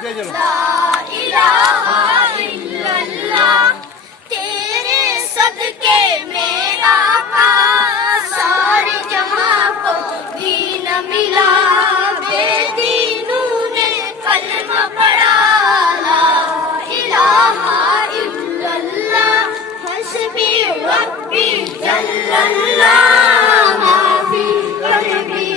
इलाहा इल्लल्लाह, तेरे सदके में आका सारे जहां को भी न मिला। बेदीनों ने कलमा पढ़ा, ला इलाहा इल्लल्लाह, हस्बी रब्बी जल्लल्लाह, माफी कल्बी।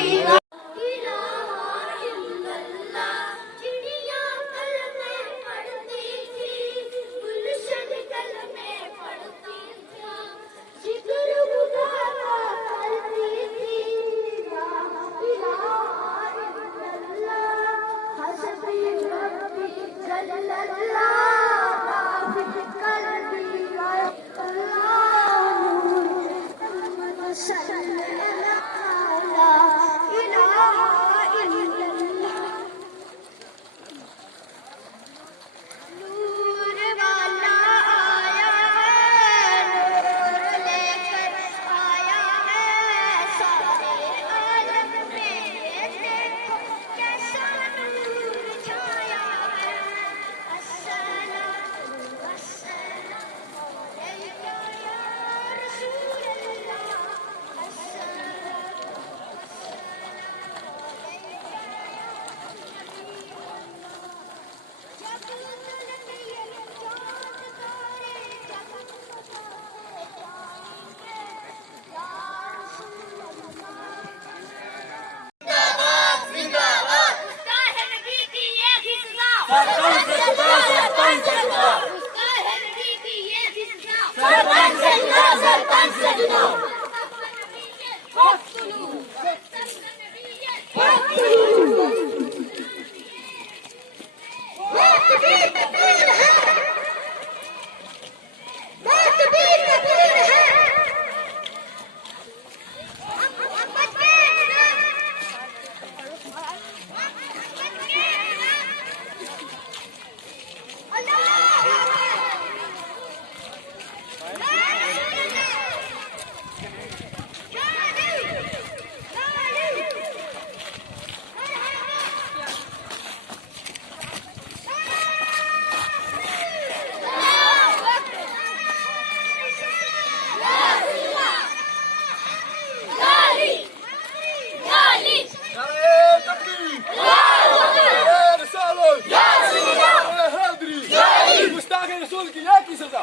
गुस्ताखे रसूल की एक ही सजा,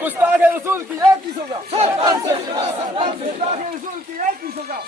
गुस्ताखे रसूल की एक ही सजा।